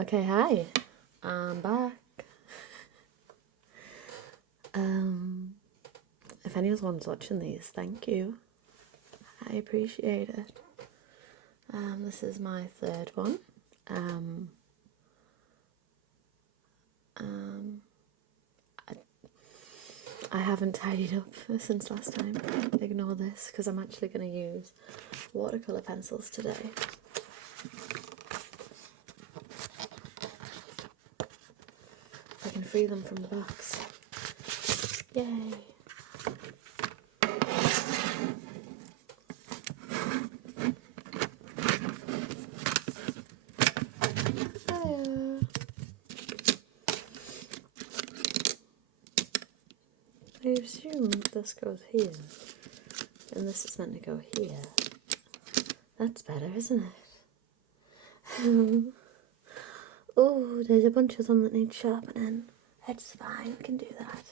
Okay, hi. I'm back. If anyone's watching these, thank you. I appreciate it. This is my third one. I haven't tidied up since last time. Ignore this because I'm actually going to use watercolour pencils today. I can free them from the box. Yay! Hello. I assume this goes here, and this is meant to go here. That's better, isn't it? Oh, there's a bunch of them that need sharpening. It's fine, we can do that.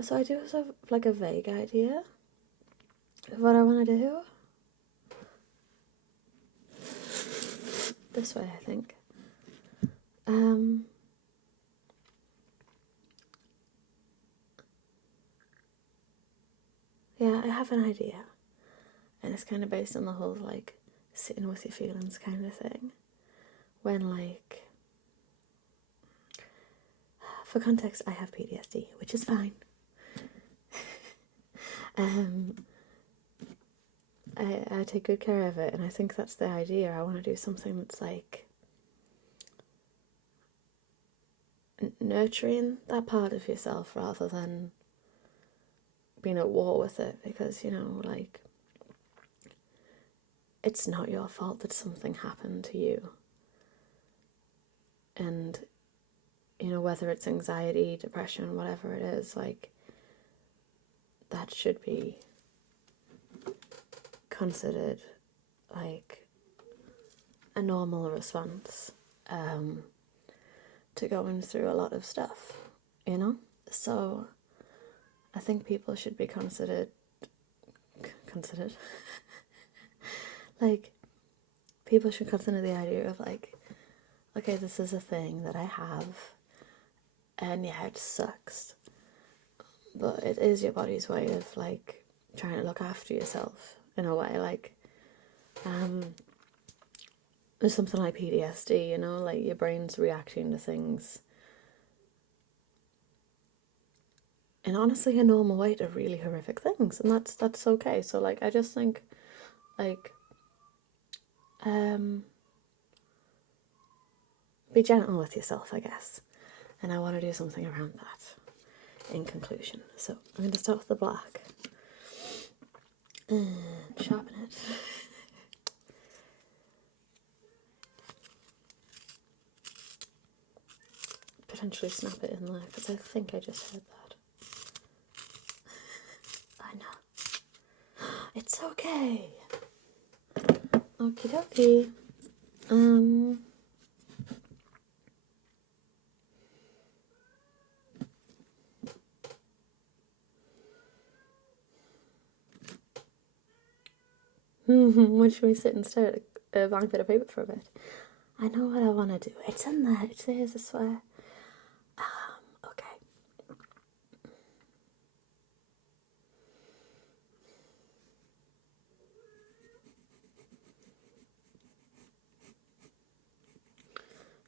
So I do have like a vague idea of what I want to do. This way, I think. Yeah, I have an idea. And it's kind of based on the whole, like, sitting with your feelings kind of thing. When, like, for context, I have PTSD, which is fine. I take good care of it, and I think that's the idea. I want to do something that's, like, nurturing that part of yourself rather than being at war with it, because, you know, like, it's not your fault that something happened to you. And, you know, whether it's anxiety, depression, whatever it is, like, that should be considered, like, a normal response to going through a lot of stuff, you know? So, I think people should be considered, like, people should consider the idea of, like, okay, this is a thing that I have, and yeah, it sucks, but it is your body's way of, like, trying to look after yourself, in a way, like, there's something like PTSD, you know, like, your brain's reacting to things in honestly a normal way to really horrific things, and that's okay. So, like, I just think, like, be gentle with yourself, I guess, and I want to do something around that in conclusion. So I'm going to start with the black and sharpen it. Potentially snap it in there, because I think I just heard that. I know. It's okay. Okie dokie. When should we sit and stare at a blank bit of paper for a bit? I know what I want to do. It's in there. It says, I swear. Okay.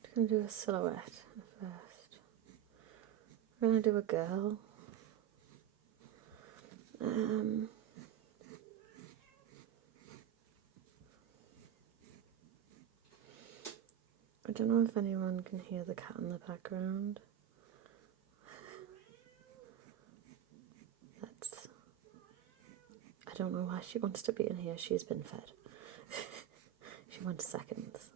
I'm going to do a silhouette first. We're going to do a girl. I don't know if anyone can hear the cat in the background. I don't know why she wants to be in here. She's been fed. She wants seconds.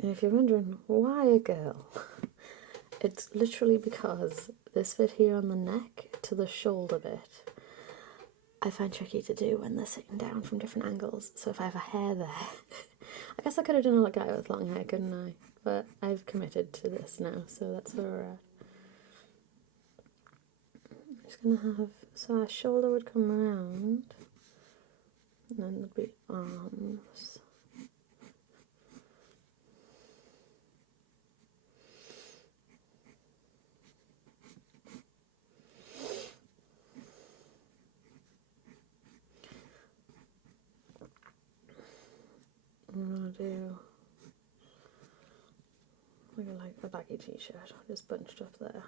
And if you're wondering why a girl, it's literally because this bit here on the neck to the shoulder bit I find tricky to do when they're sitting down from different angles. So if I have a hair there, I guess I could have done a guy with long hair, couldn't I? But I've committed to this now, so that's where we're at. just going to have, so our shoulder would come around, and then there'd be arms. I'm going to do like a baggy t-shirt, just bunched up there.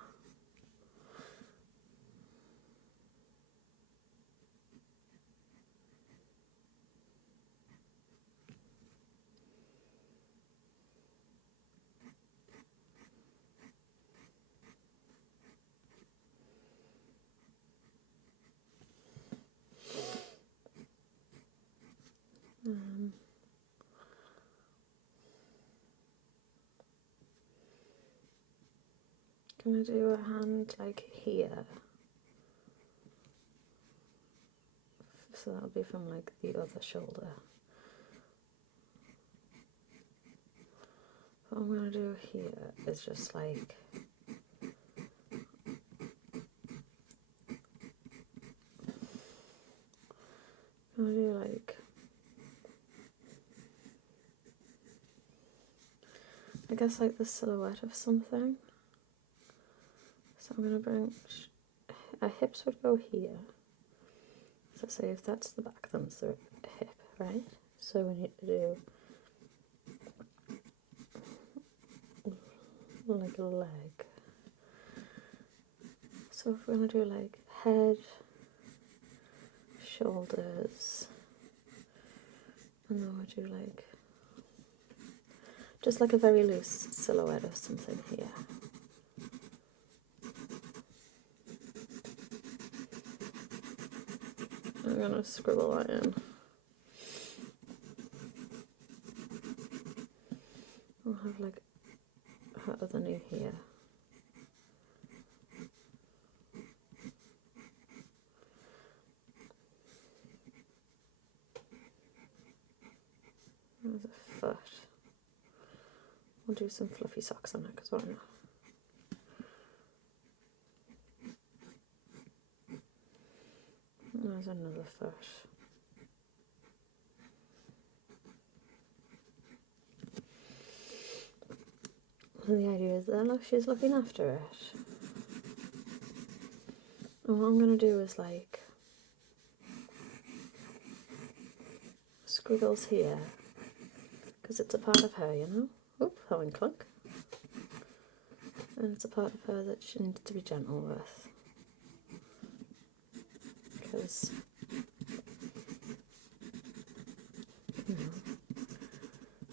Gonna do a hand like here, so that'll be from like the other shoulder. What I'm gonna do here is just like I'm gonna do like, I guess like the silhouette of something. So I'm going to bring, our hips would go here. So say if that's the back, then it's the hip, right? So we need to do like a leg. So if we're going to do like head, shoulders, and then we'll do like, just like a very loose silhouette of something here. I'm going to scribble that in. I'll have like her other knee here. There's a foot. We'll do some fluffy socks on it because why not? There's another foot. And the idea is that look, she's looking after it. And what I'm going to do is like squiggles here, because it's a part of her, you know? Oop, that went clunk. And it's a part of her that she needs to be gentle with. Because, you know,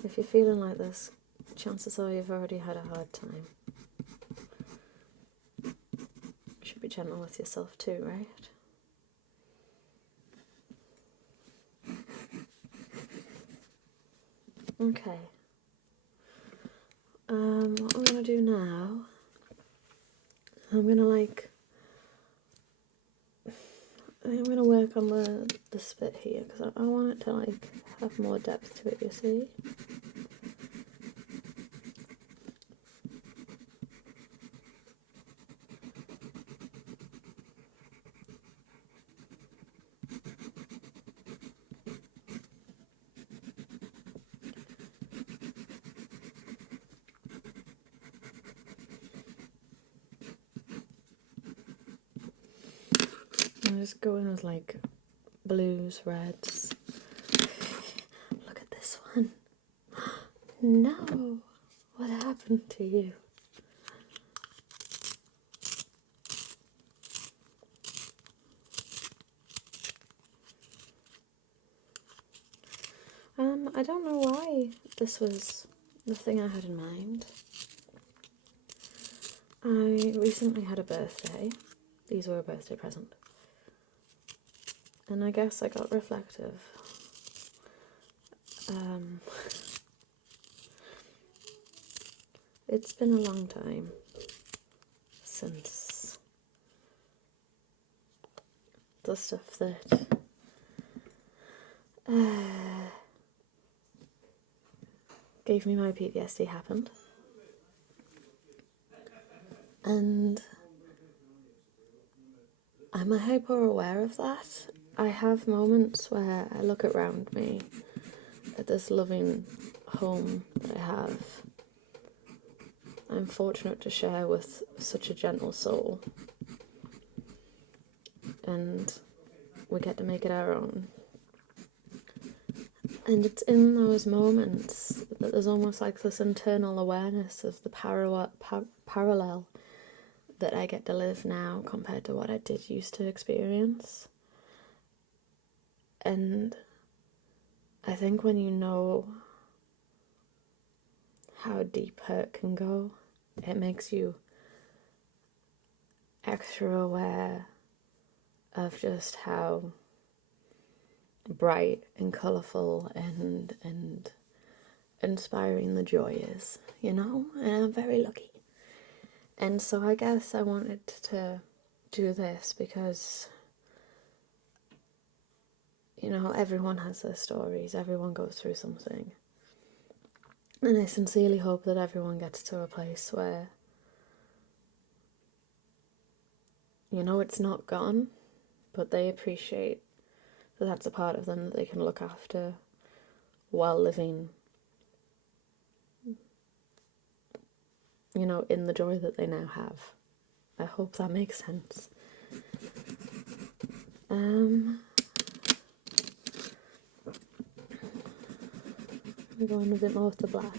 if you're feeling like this, chances are you've already had a hard time. You should be gentle with yourself too, right? Okay. What I'm going to do now, I'm going to like, I think I'm going to work on the spit here, because I want it to like have more depth to it, you see? I'm just going with like blues, reds. Look at this one. No! What happened to you? I don't know why this was the thing I had in mind. I recently had a birthday. These were a birthday present. And I guess I got reflective. It's been a long time since the stuff that gave me my PTSD happened. And I'm hyper aware of that. I have moments where I look around me at this loving home that I have. I'm fortunate to share with such a gentle soul, and we get to make it our own. And it's in those moments that there's almost like this internal awareness of the parallel that I get to live now compared to what I did used to experience. And I think when you know how deep hurt can go, it makes you extra aware of just how bright and colourful and inspiring the joy is, you know? And I'm very lucky. And so I guess I wanted to do this because, you know, everyone has their stories, everyone goes through something. And I sincerely hope that everyone gets to a place where, you know, it's not gone, but they appreciate that that's a part of them that they can look after while living, you know, in the joy that they now have. I hope that makes sense. I'm going a bit more with the black.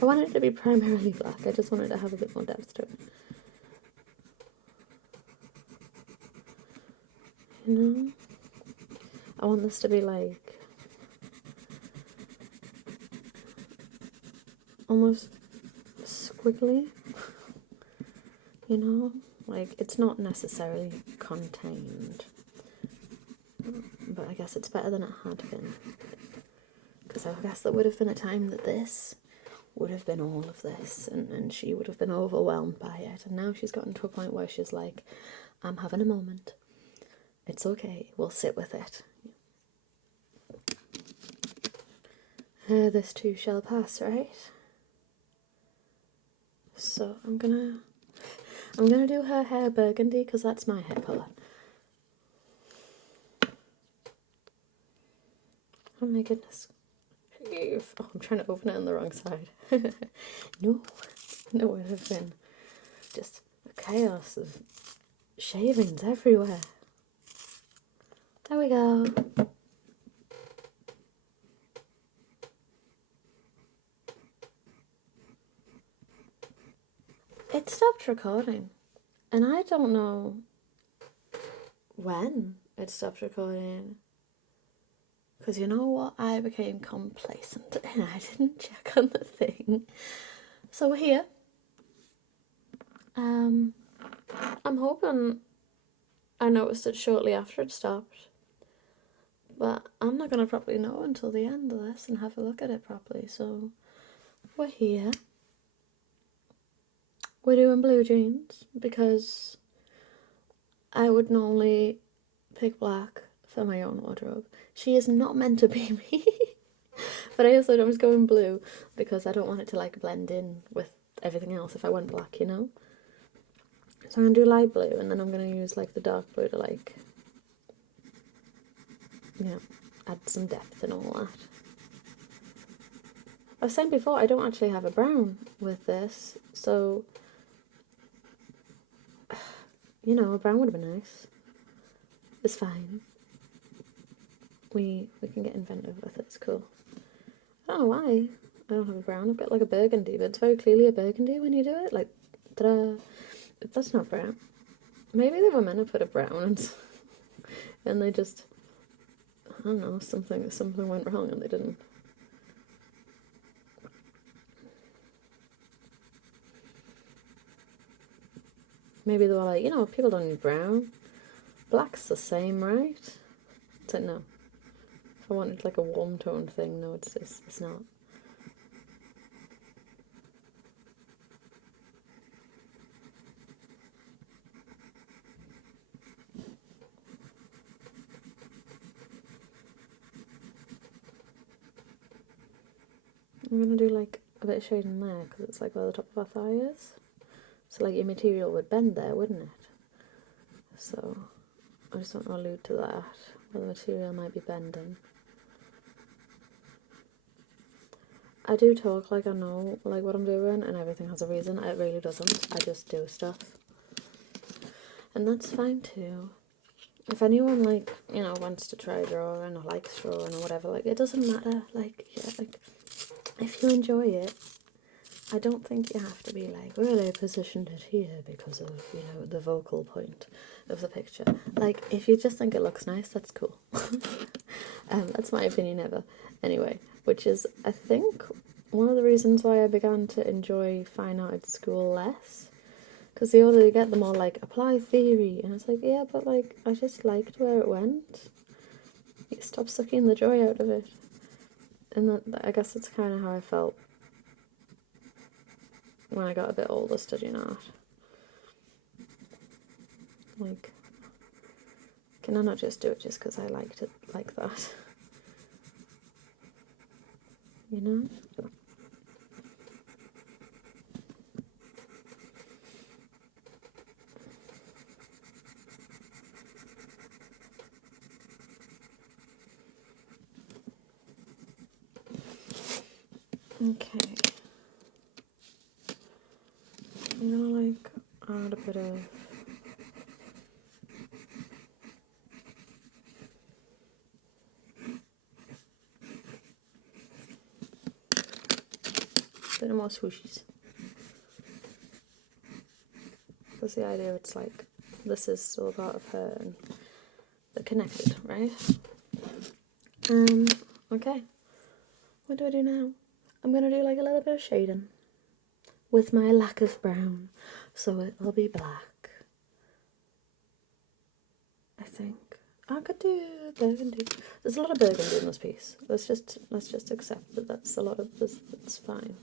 I want it to be primarily black, I just wanted to have a bit more depth to it. You know? I want this to be like almost squiggly, you know? Like, it's not necessarily contained, but I guess it's better than it had been. Because I guess there would have been a time that this would have been all of this, and she would have been overwhelmed by it. And now she's gotten to a point where she's like, I'm having a moment. It's okay, we'll sit with it. This too shall pass, right? So I'm gonna do her hair burgundy because that's my hair colour. Oh my goodness. Oh, I'm trying to open it on the wrong side. No, it would have been just a chaos of shavings everywhere. There we go. It stopped recording, and I don't know when it stopped recording. Because you know what? I became complacent and I didn't check on the thing. So we're here. I'm hoping I noticed it shortly after it stopped. But I'm not going to properly know until the end of this and have a look at it properly. So we're here. We're doing blue jeans because I would normally pick black for my own wardrobe. She is not meant to be me. But I also was going blue because I don't want it to like blend in with everything else if I went black, you know? So I'm going to do light blue and then I'm going to use like the dark blue to like, you know, add some depth and all that. I was saying before, I don't actually have a brown with this, so, you know, a brown would have been nice. It's fine. We can get inventive with it, it's cool. I don't know why I don't have a brown. I've got like a burgundy, but it's very clearly a burgundy when you do it. Like, ta-da! That's not brown. Maybe they were meant to put a brown and they just, I don't know, something went wrong and they didn't. Maybe they were like, you know, people don't need brown. Black's the same, right? It's like, no. If I wanted like a warm toned thing, no, it's not. I'm going to do like a bit of shading there because it's like where the top of our thigh is. So like your material would bend there, wouldn't it? So I just want to allude to that. The material might be bending. I do talk like I know like what I'm doing and everything has a reason. It really doesn't. I just do stuff. And that's fine too. If anyone like, you know, wants to try drawing or likes drawing or whatever, like it doesn't matter. Like, yeah, like if you enjoy it, I don't think you have to be like, well, I positioned it here because of, you know, the vocal point of the picture. Like, if you just think it looks nice, that's cool. That's my opinion ever. Anyway, which is, I think, one of the reasons why I began to enjoy fine art at school less. Because the older you get, the more, like, apply theory. And it's like, yeah, but, like, I just liked where it went. You stop sucking the joy out of it. And that, I guess that's kind of how I felt when I got a bit older studying art. Like, can I not just do it just because I liked it like that? You know? Okay. I'm gonna like add a bit of more swooshies. Because the idea it's like this is still a part of her and they're connected, right? Okay. What do I do now? I'm gonna do like a little bit of shading with my lack of brown, so it'll be black. I think I could do burgundy. There's a lot of burgundy in this piece. Let's just accept that that's a lot of this. That's fine.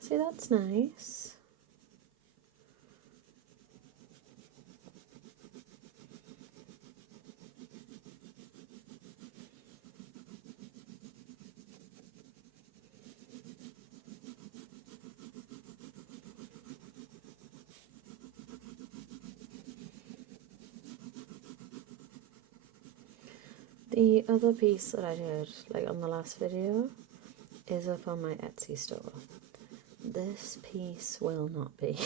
See, that's nice. The other piece that I did, like on the last video, is up on my Etsy store. This piece will not be.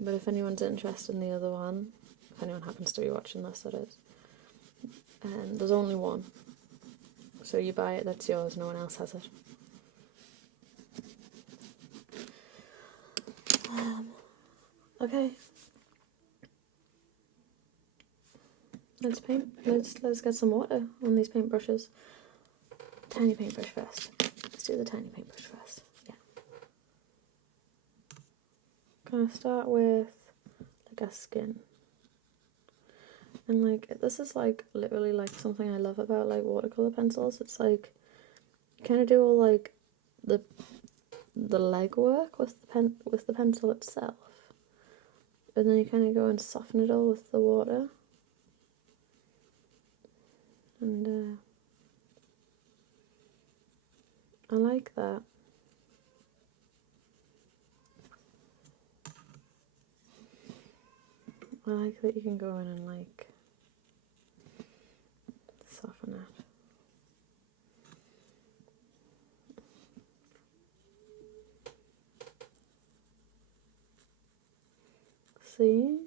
But if anyone's interested in the other one, if anyone happens to be watching this, that is, there's only one. So you buy it, that's yours, no one else has it. Okay. Let's paint. Let's get some water on these paintbrushes. Tiny paintbrush first. Let's do the tiny paintbrush first. Yeah. Gonna start with like a skin. And like this is like literally like something I love about like watercolor pencils. It's like you kind of do all like the legwork with the pencil itself, and then you kind of go and soften it all with the water. And I like that. I like that you can go in and like soften it. See?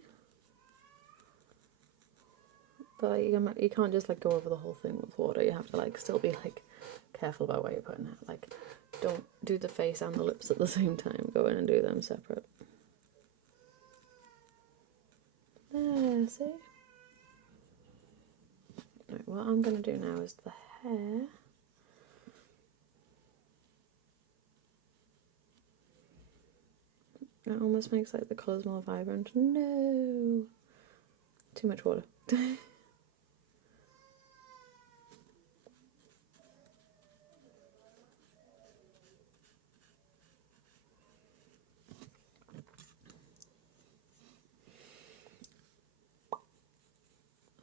But like, you can't just like go over the whole thing with water. You have to like still be like careful about where you're putting it. Like, don't do the face and the lips at the same time. Go in and do them separate. There, see? Right, what I'm going to do now is the hair. It almost makes like the colours more vibrant. No! Too much water.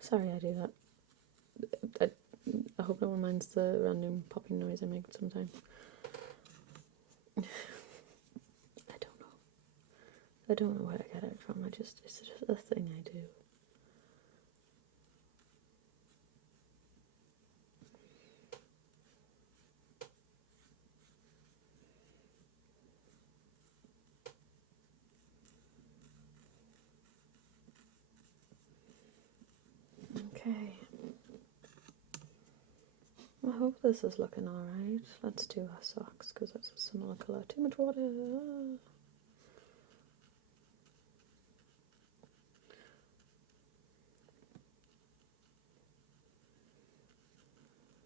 Sorry I do that. I hope no one minds the random popping noise I make sometimes. I don't know. I don't know where I get it from, it's just a thing I do. Okay. I hope this is looking alright. Let's do our socks because that's a similar colour. Too much water.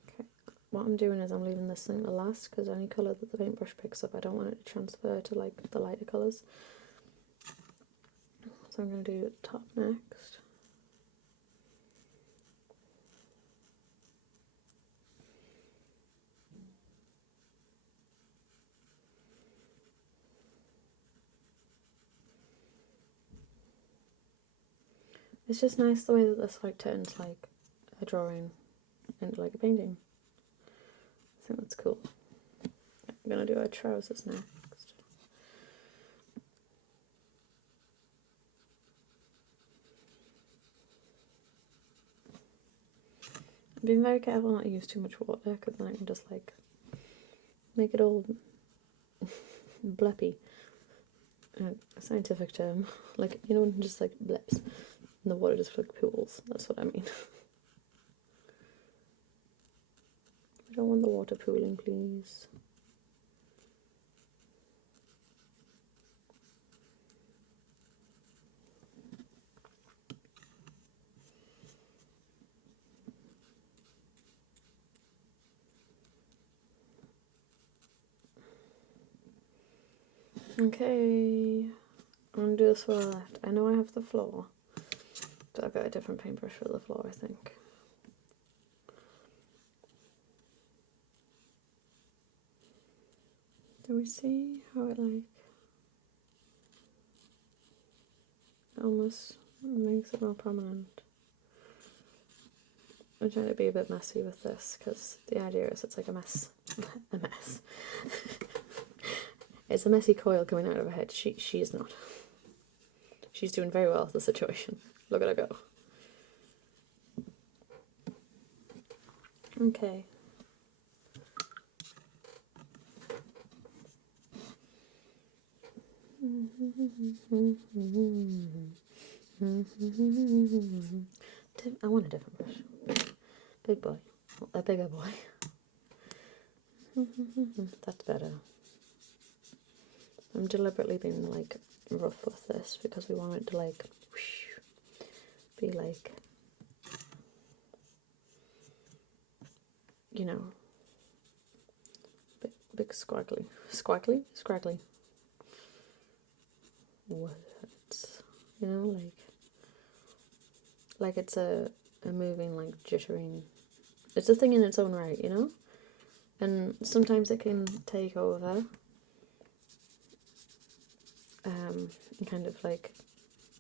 Okay. What I'm doing is I'm leaving this thing to last because any colour that the paintbrush picks up, I don't want it to transfer to like the lighter colours. So I'm going to do the top next. It's just nice the way that this like turns like a drawing into like a painting. I think that's cool. I'm gonna do our trousers next. I'm being very careful not to use too much water because then I can just like make it all bleppy. A scientific term, like you know, just like blips, and the water just like pools. That's what I mean. I don't want the water pooling, please. Okay, I'm gonna do this for the left. I know I have the floor, but I've got a different paintbrush for the floor, I think. Do we see how it like almost makes it more prominent? I'm trying to be a bit messy with this because the idea is it's like a mess. A mess. It's a messy coil coming out of her head. She's not. She's doing very well with the situation. Look at her go. Okay. I want a different brush. Big boy. A bigger boy. That's better. I'm deliberately being like rough with this because we want it to like whoosh, be like, you know, big squaggly. Scraggly words. You know, like it's a moving, like jittering. It's a thing in its own right, you know? And sometimes it can take over. And kind of like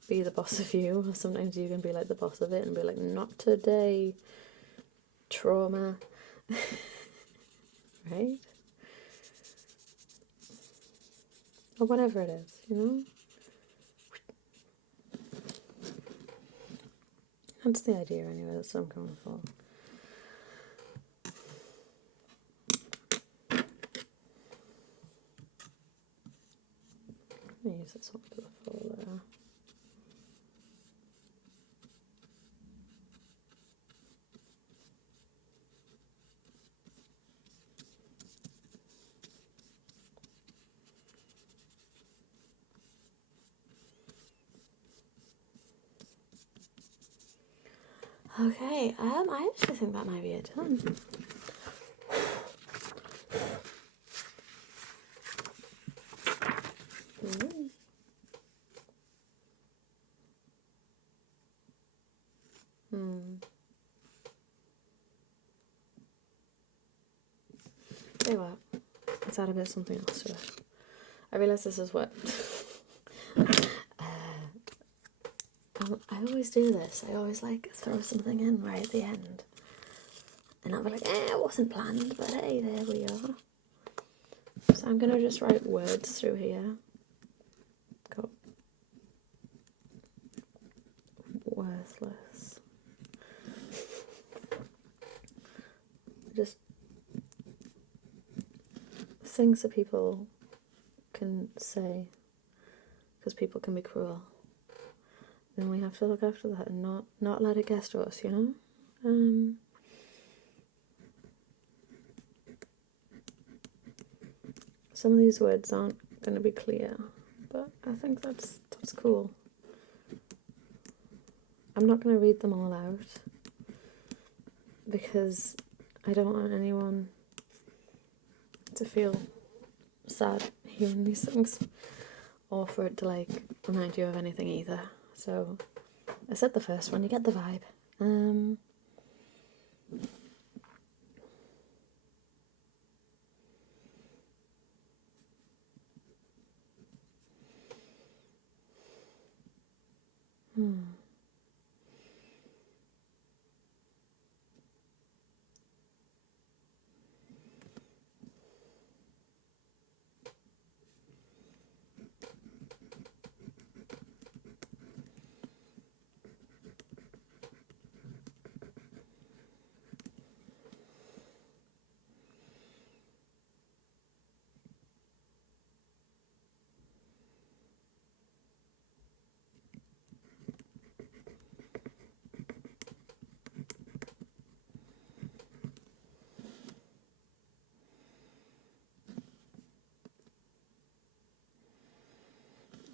be the boss of you, or sometimes you can be like the boss of it and be like, not today, trauma. Right? Or whatever it is, you know? That's the idea anyway, that's what I'm going for. I'm going to use this one for the full there. Okay, I actually think that might be it done. Tell you what, let's add a bit of something else to it. I realise this is what I always do this. I always like throw something in right at the end. And I'll be like, it wasn't planned, but hey, there we are. So I'm going to just write words through here. Go. worthless. Just things that people can say, because people can be cruel. Then we have to look after that and not let it get to us, you know? Some of these words aren't going to be clear, but I think that's cool. I'm not going to read them all out, because I don't want anyone to feel sad hearing these things, or for it to like remind you of anything either. So I said the first one, you get the vibe.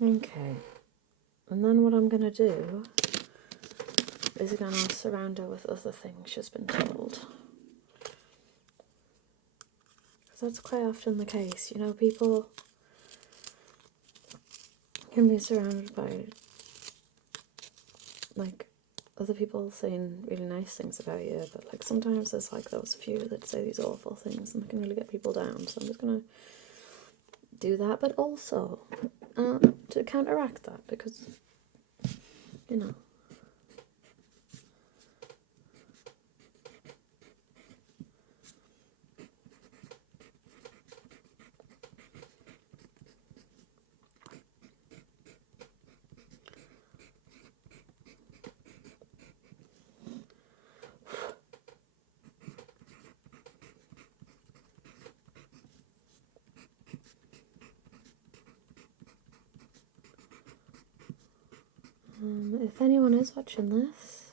Okay, and then what I'm going to do is going to surround her with other things she's been told. Because that's quite often the case, you know, people can be surrounded by, like, other people saying really nice things about you, but, like, sometimes there's, like, those few that say these awful things and they can really get people down, so I'm just going to do that, but also to counteract that, because, you know, if anyone is watching this,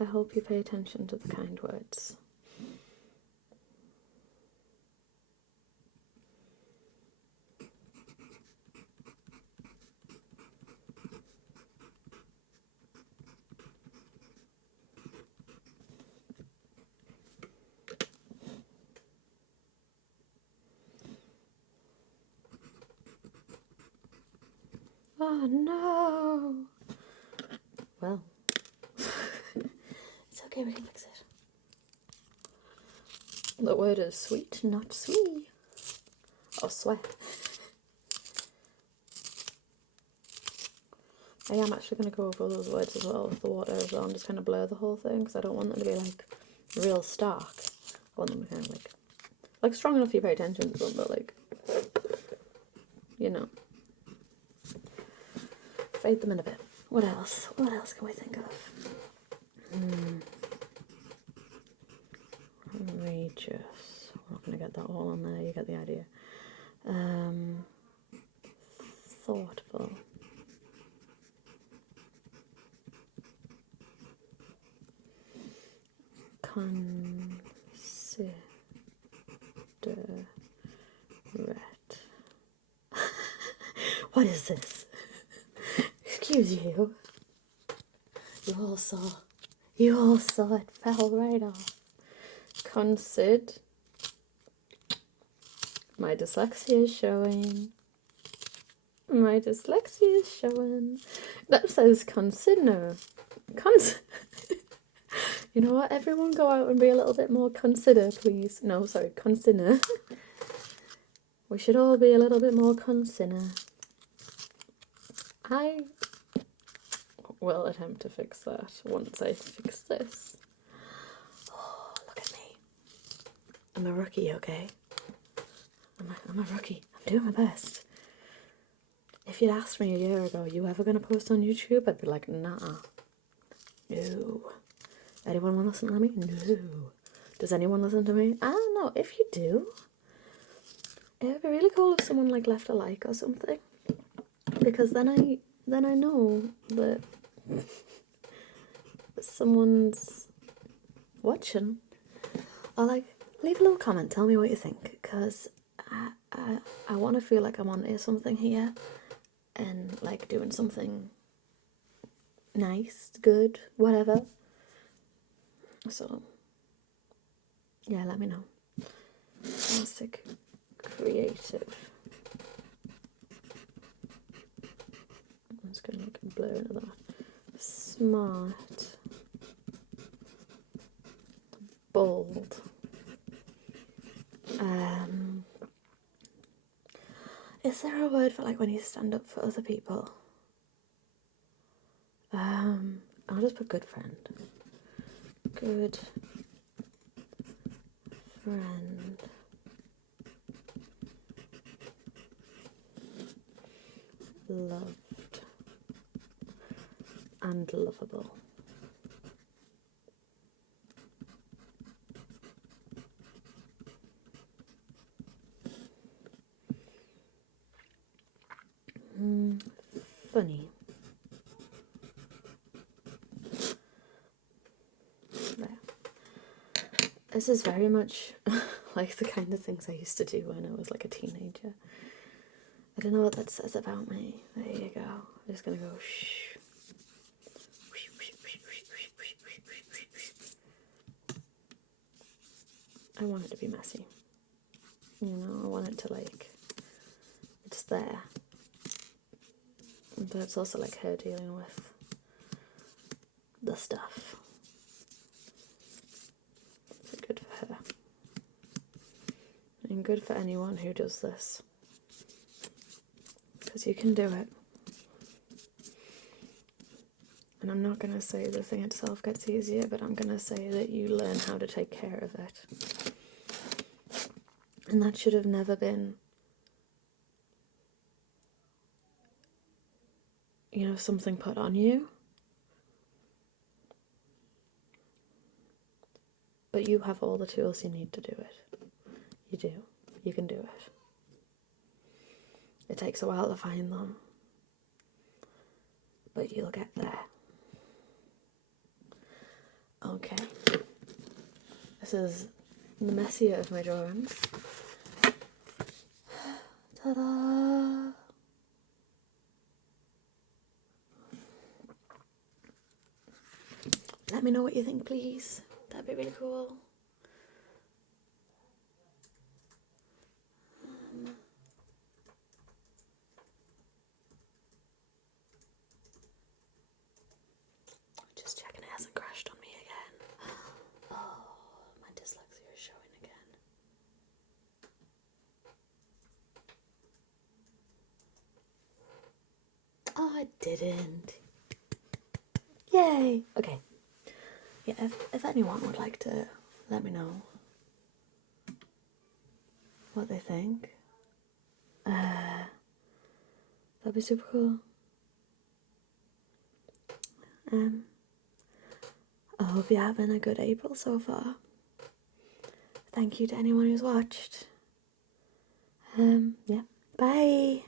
I hope you pay attention to the kind words. Oh no! Well, it's okay, we can fix it. The word is sweet, not sweet. Or sweat. I am actually going to go over those words as well with the water as well and just kind of blur the whole thing, because I don't want them to be like real stark. I want them to kind of like strong enough you pay attention to them, but like, you know, fade them in a bit. What else? What else can we think of? Outrageous. I'm not going to get that all on there, you get the idea. Thoughtful. Considerate. What is this? Excuse you. You all saw it fell right off. Consid. My dyslexia is showing. My dyslexia is showing. That says consider. You know what? Everyone go out and be a little bit more consider, please. No, sorry, consider. We should all be a little bit more consider. I will attempt to fix that once I fix this. Oh, look at me. I'm a rookie, okay? I'm a rookie. I'm doing my best. if you'd asked me a year ago, you ever going to post on YouTube? I'd be like, nah. No. Anyone want to listen to me? No. Does anyone listen to me? I don't know. If you do, it would be really cool if someone like left a like or something. Because then I know that someone's watching. Or like, leave a little comment, tell me what you think, because I want to feel like I'm onto something here, and like doing something nice, good, whatever. So yeah, let me know. Classic creative. I'm just gonna like blur into that. Smart. Bold. Is there a word for like when you stand up for other people? I'll just put good friend. Good friend. Loved and lovable. Funny. There. This is very much like the kind of things I used to do when I was like a teenager. I don't know what that says about me. There you go. I'm just gonna go shh. I want it to be messy. You know, I want it to like, it's there. But it's also like her dealing with the stuff. So good for her. And good for anyone who does this. Because you can do it. And I'm not going to say the thing itself gets easier, but I'm going to say that you learn how to take care of it. And that should have never been, you know, something put on you. But you have all the tools you need to do it. You do. You can do it. It takes a while to find them. But you'll get there. Okay. This is the messier of my drawings. Ta-da! Let me know what you think, please. That'd be really cool. Just checking it hasn't crashed on me again. Oh, my dyslexia is showing again. Oh, I didn't. Yay! Okay. Yeah, if anyone would like to let me know what they think, that'd be super cool. I hope you're having a good April so far. Thank you to anyone who's watched. Yeah, bye!